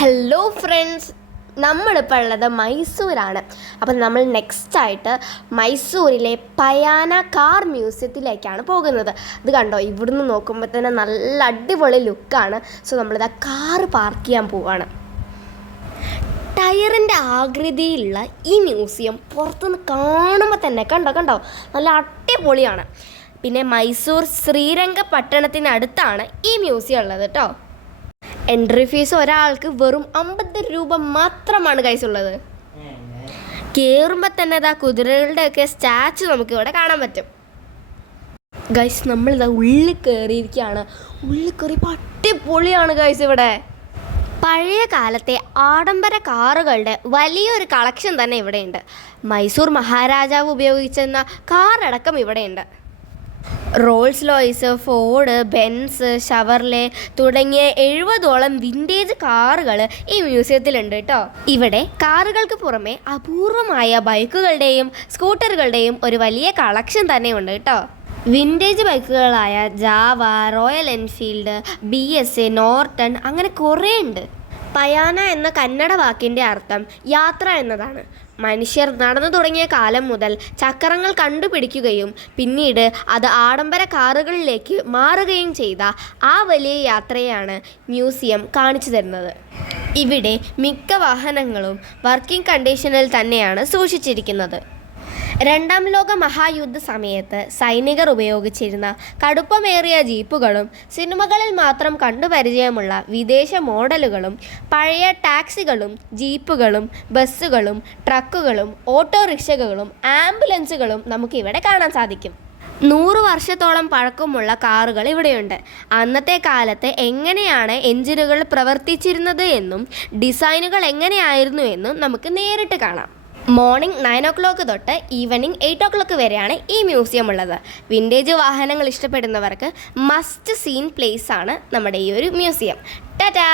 Hello friends, നമ്മളിപ്പോൾ ഉള്ളത് മൈസൂരാണ്. അപ്പം നമ്മൾ നെക്സ്റ്റായിട്ട് മൈസൂരിലെ പയാന കാർ മ്യൂസിയത്തിലേക്കാണ് പോകുന്നത്. ഇത് കണ്ടോ, ഇവിടുന്ന് നോക്കുമ്പോൾ തന്നെ നല്ല അടിപൊളി ലുക്കാണ്. സോ നമ്മളിതാ കാറ് പാർക്ക് ചെയ്യാൻ പോവാണ്. ടയറിൻ്റെ ആകൃതിയിലുള്ള ഈ മ്യൂസിയം പുറത്തുനിന്ന് കാണുമ്പോൾ തന്നെ കണ്ടോ നല്ല അടിപൊളിയാണ്. പിന്നെ മൈസൂർ ശ്രീരംഗപട്ടണത്തിനടുത്താണ് ഈ മ്യൂസിയം ഉള്ളത് കേട്ടോ. എൻട്രി ഫീസ് ഒരാൾക്ക് വെറും 50 രൂപ മാത്രമാണ് ഉള്ളത്. കയറുമ്പോൾ തന്നെ ഇതാ കുതിരകളുടെയൊക്കെ സ്റ്റാച്ചു നമുക്ക് ഇവിടെ കാണാൻ പറ്റും. ഗൈസ്, നമ്മളിതാ ഉള്ളിൽ കയറിയിരിക്കുകയാണ്. ഉള്ളിൽ കയറിയപ്പോൾ അടിപൊളിയാണ് ഗൈസ്. ഇവിടെ പഴയ കാലത്തെ ആഡംബര കാറുകളുടെ വലിയൊരു കളക്ഷൻ തന്നെ ഇവിടെയുണ്ട്. മൈസൂർ മഹാരാജാവ് ഉപയോഗിച്ചിരുന്ന കാറടക്കം ഇവിടെയുണ്ട്. Rolls Royce, Ford, Benz, Chevrolet തുടങ്ങിയ 70ഓളം വിൻറ്റേജ് കാറുകൾ ഈ മ്യൂസിയത്തിലുണ്ട് കേട്ടോ. ഇവിടെ കാറുകൾക്ക് പുറമെ അപൂർവമായ ബൈക്കുകളുടെയും സ്കൂട്ടറുകളുടെയും ഒരു വലിയ കളക്ഷൻ തന്നെയുണ്ട് കേട്ടോ. വിൻറ്റേജ് ബൈക്കുകളായ Jawa, royal Enfield, BSA, Norton അങ്ങനെ കുറേ ഉണ്ട്. പയാന എന്ന കന്നഡ വാക്കിൻ്റെ അർത്ഥം യാത്ര എന്നതാണ്. മനുഷ്യർ നടന്നു തുടങ്ങിയ കാലം മുതൽ ചക്രങ്ങൾ കണ്ടുപിടിക്കുകയും പിന്നീട് അത് ആഡംബര കാറുകളിലേക്ക് മാറുകയും ചെയ്ത ആ വലിയ യാത്രയാണ് മ്യൂസിയം കാണിച്ചു തരുന്നത്. ഇവിടെ മിക്ക വാഹനങ്ങളും വർക്കിംഗ് കണ്ടീഷനിൽ തന്നെയാണ് സൂക്ഷിച്ചിരിക്കുന്നത്. രണ്ടാം ലോക മഹായുദ്ധ സമയത്ത് സൈനികർ ഉപയോഗിച്ചിരുന്ന കടുപ്പമേറിയ ജീപ്പുകളും സിനിമകളിൽ മാത്രം കണ്ടുപരിചയമുള്ള വിദേശ മോഡലുകളും പഴയ ടാക്സികളും ജീപ്പുകളും ബസ്സുകളും ട്രക്കുകളും ഓട്ടോറിക്ഷകളും ആംബുലൻസുകളും നമുക്കിവിടെ കാണാൻ സാധിക്കും. 100 വർഷത്തോളം പഴക്കമുള്ള കാറുകൾ ഇവിടെയുണ്ട്. അന്നത്തെ കാലത്ത് എങ്ങനെയാണ് എഞ്ചിനുകൾ പ്രവർത്തിച്ചിരുന്നത് എന്നും ഡിസൈനുകൾ എങ്ങനെയായിരുന്നു എന്നും നമുക്ക് നേരിട്ട് കാണാം. മോർണിംഗ് 9 o'clock തൊട്ട് ഈവനിങ് 8 o'clock വരെയാണ് ഈ മ്യൂസിയം ഉള്ളത്. വിൻറ്റേജ് വാഹനങ്ങൾ ഇഷ്ടപ്പെടുന്നവർക്ക് മസ്റ്റ് സീൻ പ്ലേസ് ആണ് നമ്മുടെ ഈ ഒരു മ്യൂസിയം. ടാറ്റാ.